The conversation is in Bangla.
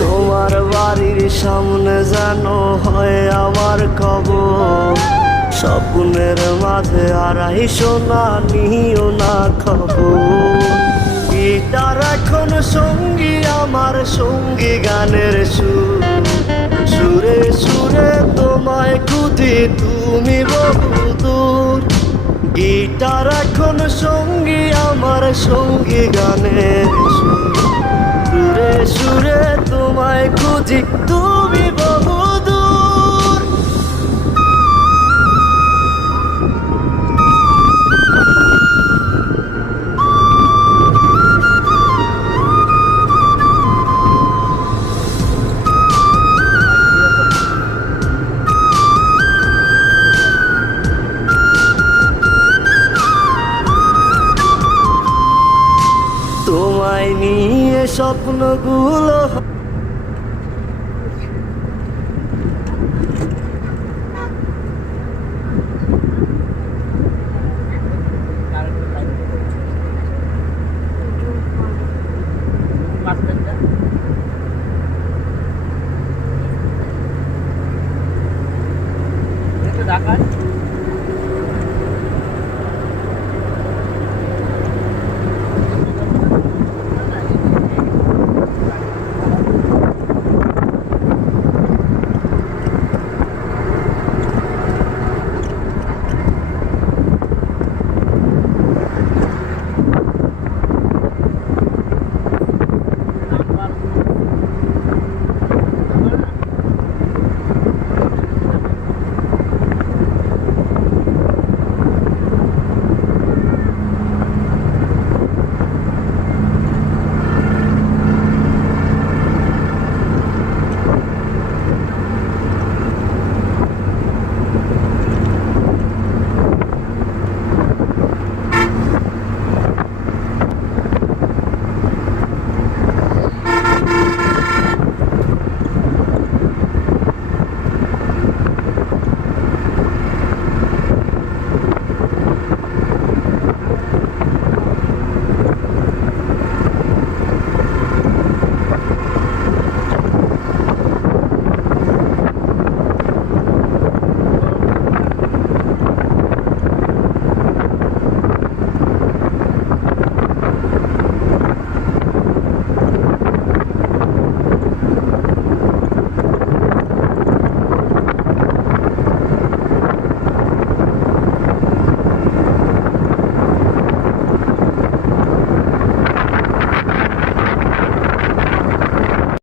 তোমার বাড়ির সামনে যেন হয় আমার কবর, স্বপ্নের মাঝে আড়াই সোনা নিও না খবর। গিটার এখন সঙ্গী আমার, সঙ্গী গানের সুর, সুরে সুরে তোমায় খুঁজি তুমি বহুদূর। গিটার এখন সঙ্গী আমার, সঙ্গী গানের সুর, সুরে সুরে তোমায় খুঁজি তুমি বহুদূর। তোমায় নিয়ে স্বপ্নগুলো ঢাকায়